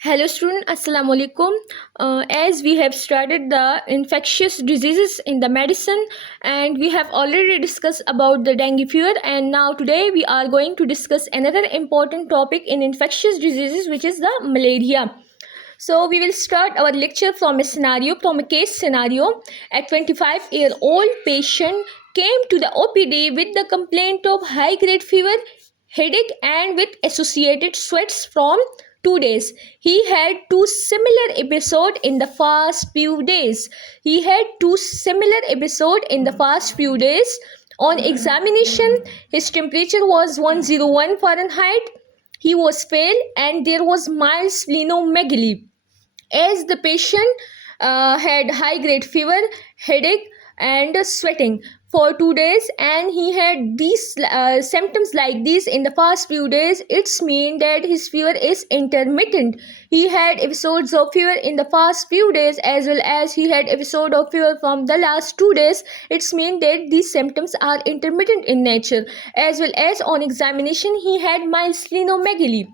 Hello student, Assalamu alaikum. As we have started the infectious diseases in the medicine and we have already discussed about the dengue fever, and now today we are going to discuss another important topic in infectious diseases, which is the malaria. So we will start our lecture from a case scenario. A 25-year-old patient came to the OPD with the complaint of high grade fever, headache and with associated sweats from 2 days. He had two similar episodes in the first few days. On examination, his temperature was 101 Fahrenheit. He was pale and there was mild splenomegaly. As the patient had high grade fever, headache and sweating for 2 days, and he had these symptoms like this in the first few days, it's mean that his fever is intermittent. He had episodes of fever in the first few days as well as he had episode of fever from the last 2 days. It's mean that these symptoms are intermittent in nature. As well as on examination, he had mild splenomegaly.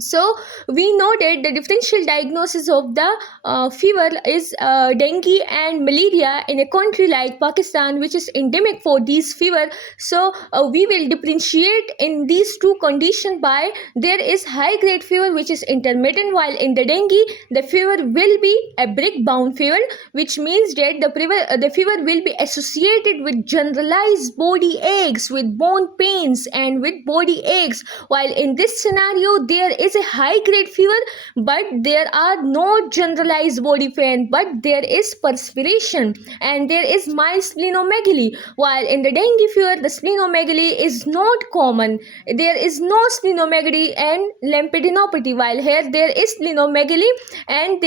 So we know that the differential diagnosis of the fever is dengue and malaria in a country like Pakistan, which is endemic for these fever. So we will differentiate in these two conditions by there is high grade fever which is intermittent, while in the dengue the fever will be a brick bound fever, which means that the fever will be associated with generalized body aches, with bone pains and with body aches, while in this scenario there is a high grade fever but there are no generalized body pain, but there is perspiration and there is mild splenomegaly. While in the dengue fever the splenomegaly is not common, there is no splenomegaly and lymphadenopathy, while here there is splenomegaly and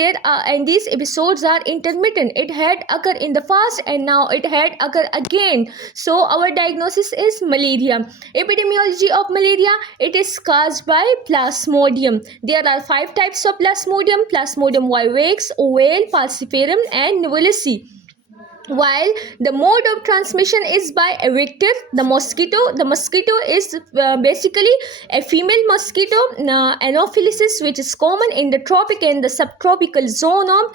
these episodes are intermittent. It had occurred in the past and now it had occurred again. So our diagnosis is malaria. Epidemiology of malaria: it is caused by plasmodium. There are 5 types of plasmodium: Plasmodium vivax, ovale, falciparum and nivolusi. While the mode of transmission is by a vector, the mosquito is basically a female mosquito, anopheles, which is common in the tropic and the subtropical zone of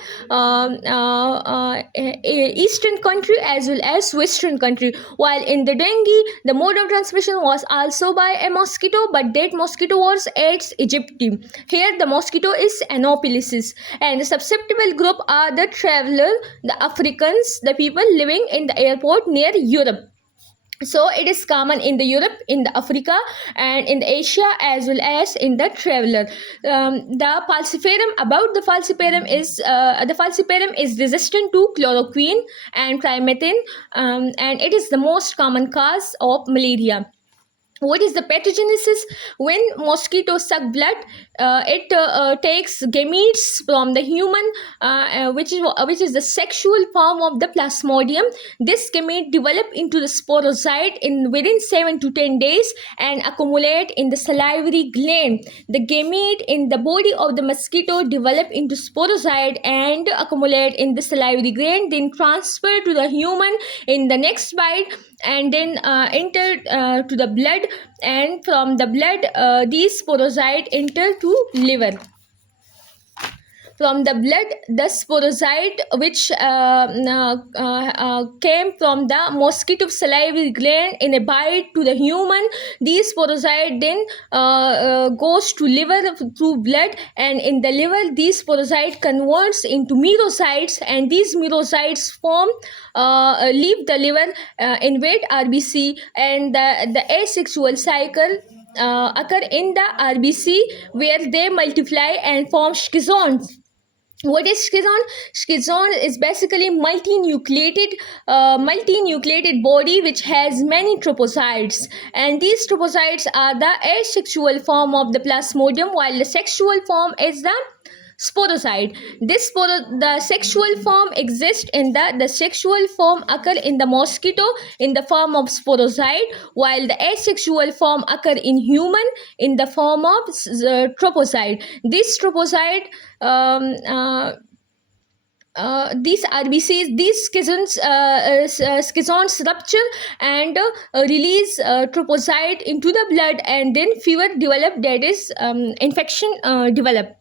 eastern country as well as western country. While in the dengue the mode of transmission was also by a mosquito, but that mosquito was Aedes aegypti. Here the mosquito is anopheles, and the susceptible group are the traveler, the Africans, the people living in the airport near Europe. So it is common in the Europe, in the Africa and in the Asia as well as in the traveler. The falciparum is resistant to chloroquine and trimethoprim, and it is the most common cause of malaria. What is the pathogenesis? When mosquitoes suck blood, it takes gametes from the human, which is the sexual form of the plasmodium. This gamete develop into the sporocyte in within 7 to 10 days and accumulate in the salivary gland. The gamete in the body of the mosquito develop into sporocyte and accumulate in the salivary gland, then transfer to the human in the next bite and then enter to the blood, and from the blood these sporocytes enter to liver. From the blood, the sporocyte which came from the mosquito salivary gland in a bite to the human, these sporocyte then goes to liver through blood, and in the liver these sporocyte converts into merocytes, and these merocytes form leave the liver, invade RBC, and the asexual cycle occur in the RBC where they multiply and form schizons. What is schizon? Schizon is basically multinucleated body which has many tropocytes, and these tropocytes are the asexual form of the plasmodium, while the sexual form is the sporocyte. The sexual form exists in the sexual form occur in the mosquito in the form of sporocyte, while the asexual form occur in human in the form of tropocyte. This tropocyte these RBCs, these schizons rupture and release tropocyte into the blood, and then fever develop, that is infection develop.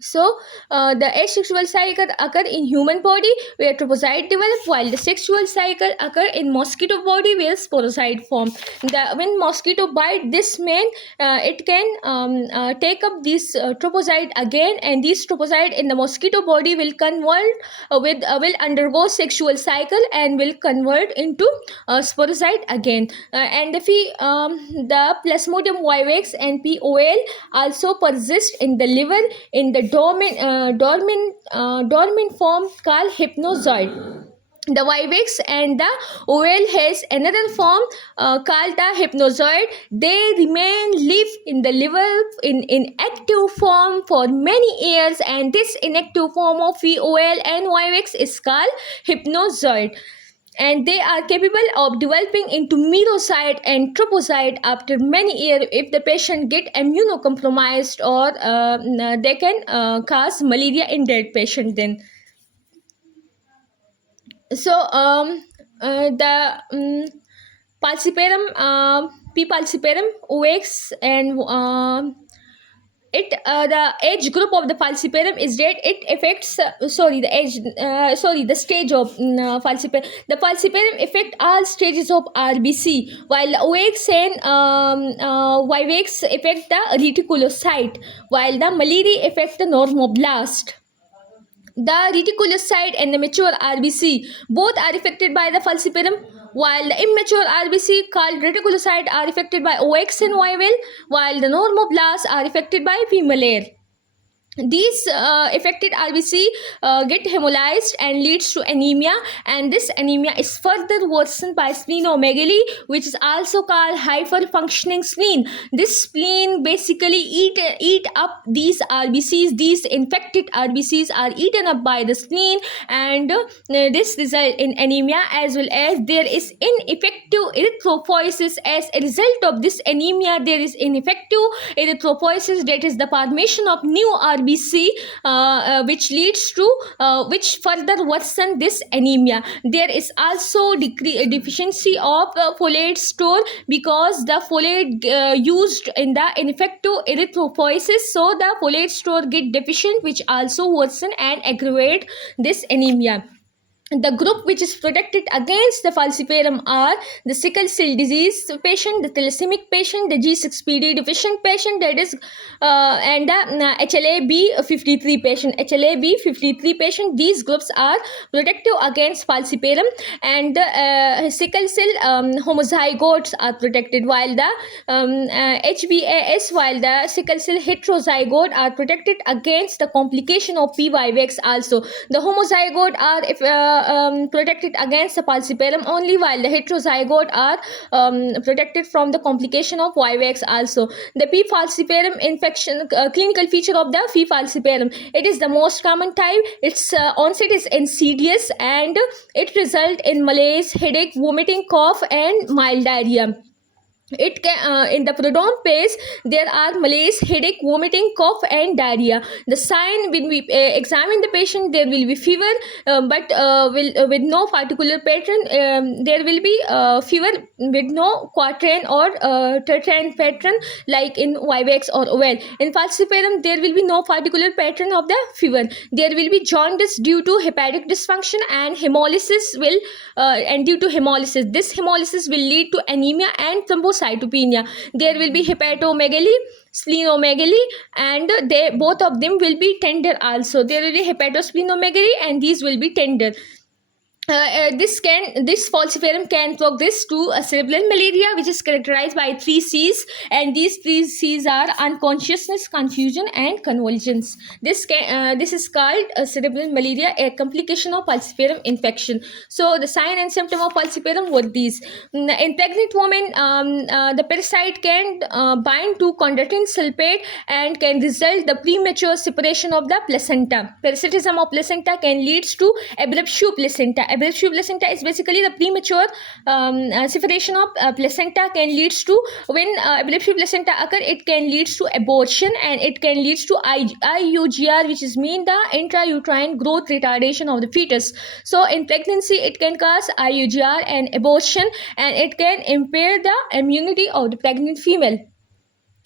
So, the asexual cycle occur in human body where trypocyte develop, while the sexual cycle occur in mosquito body where sporocyte form. When mosquito bite this man, it can take up this trypocyte again, and these trypocyte in the mosquito body will convert will undergo sexual cycle and will convert into sporocyte again. And the Plasmodium vivax and POL also persist in the liver in the dormant form called hypnozoid. The vivax and the OL has another form called the hypnozoid. They live in the liver in active form for many years, and this inactive form of VOL and vivax is called hypnozoid, and they are capable of developing into merocyte and trypocyte after many years if the patient get immunocompromised, or they can cause malaria in that patient then. So the Falciparum, P. falciparum, OX, and the age group of the falciparum is that it affects the stage of falciparum. The falciparum affect all stages of RBC, while OX and Vivax affect the reticulocyte, while the malaria affect the normoblast. The reticulocyte and the mature RBC both are affected by the falciparum, while the immature RBC called reticulocyte are affected by OX and YVL, while the normoblasts are affected by female layer. These affected RBC get hemolyzed and leads to anemia, and this anemia is further worsened by splenomegaly, which is also called hyperfunctioning spleen. This spleen basically eat up these RBCs. These infected RBCs are eaten up by the spleen, and this result in anemia, as well as there is ineffective erythropoiesis. As a result of this anemia, there is ineffective erythropoiesis, that is the formation of new RBC, which leads to which further worsen this anemia. There is also deficiency of folate store, because the folate used in the ineffective erythropoiesis, so the folate store get deficient, which also worsen and aggravate this anemia. The group which is protected against the falciparum are the sickle cell disease patient, the thalassaemic patient, the G6PD deficient patient, that is and the HLA-B53 patient. HLA-B53 patient, these groups are protective against falciparum, and the sickle cell homozygotes are protected, while the HBAS, while the sickle cell heterozygote are protected against the complication of P. vivax also. The homozygote are protected against the falciparum only, while the heterozygote are protected from the complication of vivax also. The P. falciparum infection, clinical feature of the P. falciparum, it is the most common type. Its onset is insidious, and it results in malaise, headache, vomiting, cough, and mild diarrhea. It can in the prodrome phase there are malaise, headache, vomiting, cough, and diarrhea. The sign, when we examine the patient, there will be fever, but with no particular pattern. There will be fever with no quatrain or tetrane pattern like in vivax or OL. In falciparum there will be no particular pattern of the fever. There will be jaundice due to hepatic dysfunction, and hemolysis will and due to hemolysis, this hemolysis will lead to anemia and thrombocytopenia. There will be hepatomegaly, splenomegaly, and they both of them will be tender also. There will be hepatosplenomegaly, and these will be tender. This falciparum can progress to a cerebral malaria, which is characterized by 3 C's, and these 3 C's are unconsciousness, confusion, and convulsions. This is called cerebral malaria, a complication of falciparum infection. So the sign and symptom of falciparum were these. In pregnant women, the parasite can bind to chondroitin sulfate and can result the premature separation of the placenta. Parasitism of placenta can lead to abruptio placenta. Abruptio placenta is basically the premature separation of placenta can lead to, when abruptio placenta occur, it can lead to abortion, and it can lead to IUGR, which is mean the intrauterine growth retardation of the fetus. So in pregnancy it can cause IUGR and abortion, and it can impair the immunity of the pregnant female.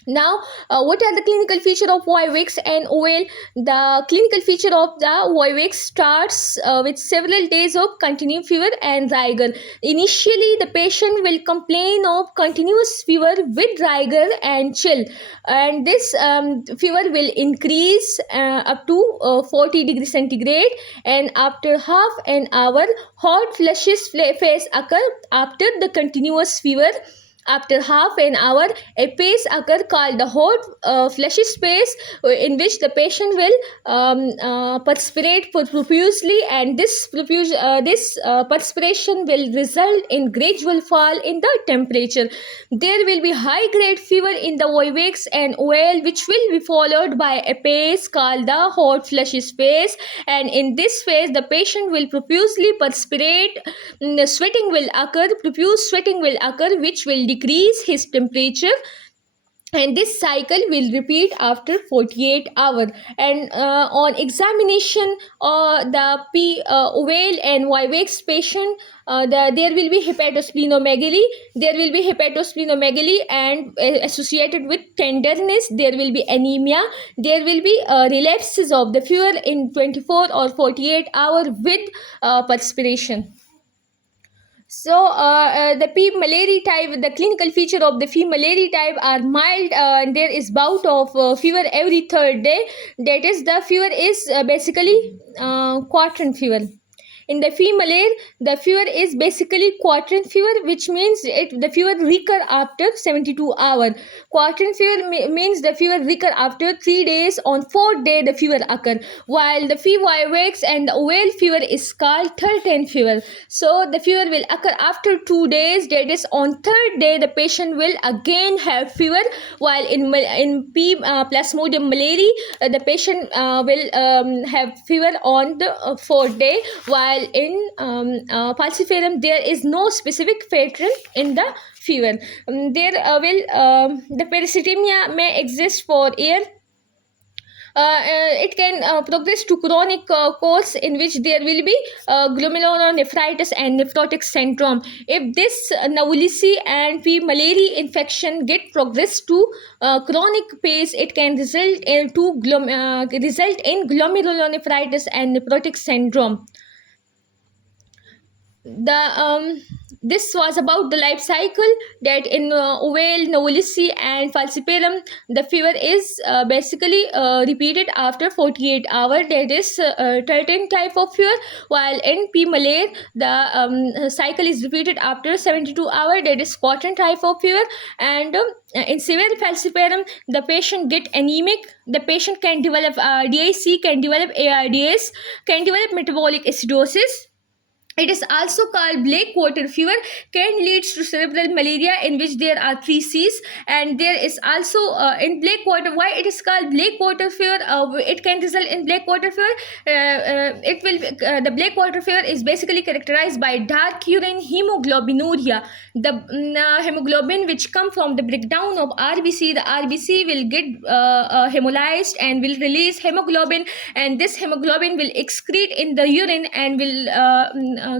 Now, what are the clinical feature of YVIX and OL? The clinical feature of the YVIX starts with several days of continuous fever and rigor. Initially, the patient will complain of continuous fever with rigor and chill, and this fever will increase up to 40 degrees centigrade, and after half an hour, hot flushes phase occur after the continuous fever. After half an hour, a phase occurs called the hot flushes phase, in which the patient will perspirate profusely, and this perspiration will result in gradual fall in the temperature. There will be high grade fever in the YVIX and OL, which will be followed by a phase called the hot flushes phase, and in this phase, the patient will profusely perspirate. Sweating will occur, profuse sweating will occur, which will decrease his temperature, and this cycle will repeat after 48 hours. And on examination, the OVAL and YVX patient, there will be hepatosplenomegaly. There will be hepatosplenomegaly, and associated with tenderness, there will be anemia. There will be relapses of the fever in 24 or 48 hours with perspiration. So, the P. malariae type, the clinical feature of the P. malariae type are mild, and there is bout of fever every third day. That is, the fever is basically quadrant fever. In the female, the fever is basically quadrant fever, which means the fever recur after 72 hours. Quadrant fever means the fever recur after 3 days. On 4th day, the fever occur. While the YVX and the OL fever is called third fever. So the fever will occur after 2 days. That is, on 3rd day, the patient will again have fever. While in P. Plasmodium malariae, the patient will have fever on the 4th day. While in falciparum, there is no specific pattern in the fever. The parasitemia may exist for year. It can progress to chronic course, in which there will be glomerulonephritis and nephrotic syndrome. If this Navicular and P. malariae infection get progressed to chronic phase, it can result in glomerulonephritis and nephrotic syndrome. This was about the life cycle, that in OVAL, Navicular and falciparum, the fever is basically repeated after 48 hours. That is certain type of fever. While in P. malariae, the cycle is repeated after 72 hours. That is quadrant type of fever. And in severe falciparum, the patient get anemic. The patient can develop DIC, can develop ARDS, can develop metabolic acidosis. It is also called black water fever, can lead to cerebral malaria, in which there are 3 C's. And there is also in black water, why it is called black water fever? It can result in black water fever. The black water fever is basically characterized by dark urine, hemoglobinuria. The hemoglobin which come from the breakdown of RBC, the RBC will get hemolyzed and will release hemoglobin, and this hemoglobin will excrete in the urine and will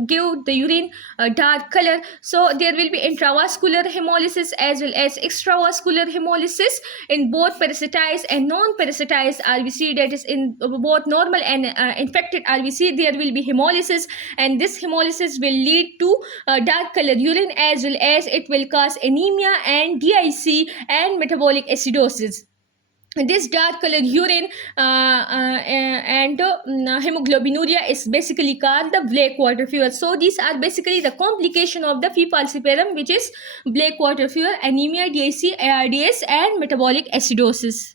give the urine a dark color. So there will be intravascular hemolysis as well as extravascular hemolysis in both parasitized and non-parasitized RBC. That is, in both normal and infected RBC, there will be hemolysis, and this hemolysis will lead to dark color urine, as well as it will cause anemia and DIC and metabolic acidosis. This dark colored urine and hemoglobinuria is basically called the black water fever. So these are basically the complication of the P. falciparum, which is black water fever, anemia, DIC, ARDS, and metabolic acidosis.